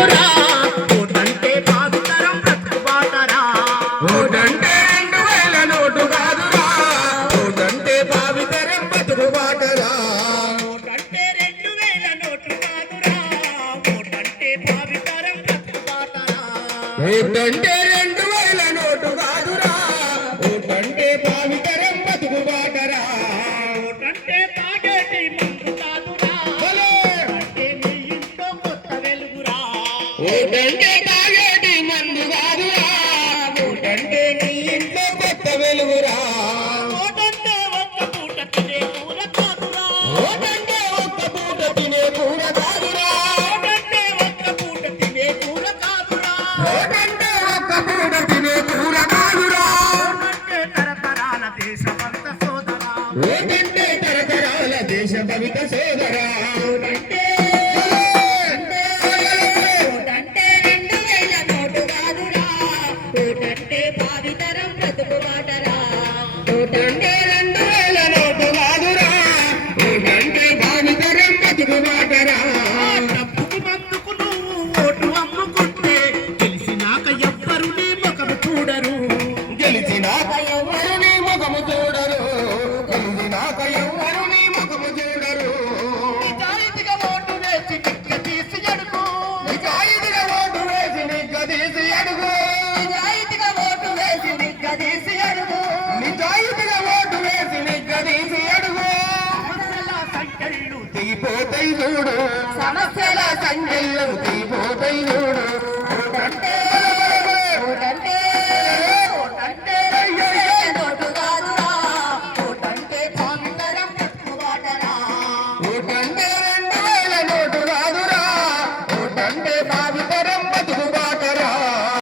కాదురా ఓటంటే భావితరం బ్రతుకు బాటరా ఓటంటే 2000 నోటు కాదురా ఓటంటే భావితరం బ్రతుకు బాటరా ఓటంటే 2000 నోటు కాదురా ఓటంటే భావితరం బ్రతుకు బాటరా ఓటంటే 2000 నోటు కాదురా ఓటంటే భావితరం బ్రతుకు బాటరా ఓటంటే తాగేటి మందు కాదురా ఓటంటే నీ ఇంట్లో కొత్త వెలుగురా ఓటంటే తాగేటి మందు కాదురా ఓటంటే నీ ఇంట్లో కొత్త వెలుగురా ఓటంటే ఒక్క పూట తినే కూర కాదురా ఓటంటే ఒక్క పూట తినే కూర కాదురా ఓటంటే ఒక్క పూట తినే కూర కాదురా ఓటంటే ఒక్క పూట తినే కూర కాదురా ఓటంటే తరతరాల దేశమంత సోదరా ఓటంటే తరతరాల దేశ భవిత సోదరా ఓటంటే ఓటంటే 2000 నోటు కాదురా ఓటంటే భావితరం బ్రతుకు బాటరా ఓటంటే 2000 నోటు కాదురా ఓటంటే భావితరం బ్రతుకు బాటరా డబ్బుకు మందుకు నువ్వు ఓటు అమ్ముకుంటే తెలిసినాక ఎవ్వరు నీ ముఖము చూడరు గెలిచినాక ఎవ్వరు నీ ముఖము చూడరు గెలిచినాక ఎవ్వరు నీ ముఖము చూడరు నిజాయితీగా ఓటు వేసి నిక్క తీసి అడుగు నిజాయితీగా ఓటు వేసి నిగ్గదీసి అడుగు నిజాయితీగా ఓటు వేసి నిక్క తీసి అడుగు నిజాయితీగా ఓటు వేసి నిగ్గదీసి అడుగు సమస్యల సంఖ్యలు తెగిపోతాయి చూడు సమస్యల సంఖ్యలు తెగిపోతాయి చూడు ఓటంటే ఓటంటే ఓటంటే నోటు కాదురా ఓటంటే భావితరం బ్రతుకు బాటరా ఓటంటే 2000 నోటు కాదురా ఓటంటే భావితరం బతుకు